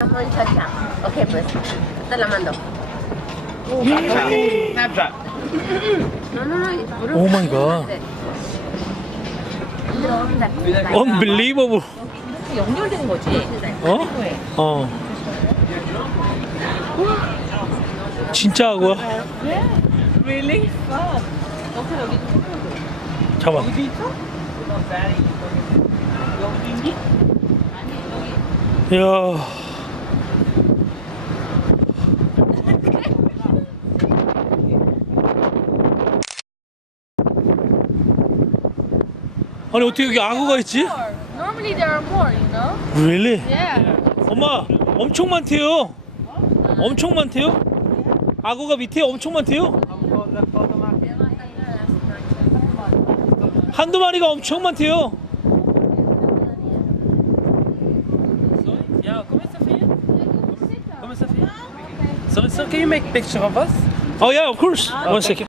Muchacha. Ok, pues. Te la mando. Snapchat. No, no, no. 오 마이 갓. 언빌리버블. 연결된 거지. 어? 어. 진짜 하고야? Really? Fun. 잠깐. 야. 아니 어떻게 여기 악어가 있지? Normally there are more, you know? Really? Yeah. 엄마 엄청 많대요. 엄청 많대요. 악어가 밑에 엄청 많대요. 한두 마리가 엄청 많대요. Yeah, comment ça fait? Comment ça fait? So, so can you make picture of us? Oh yeah, of course. One second.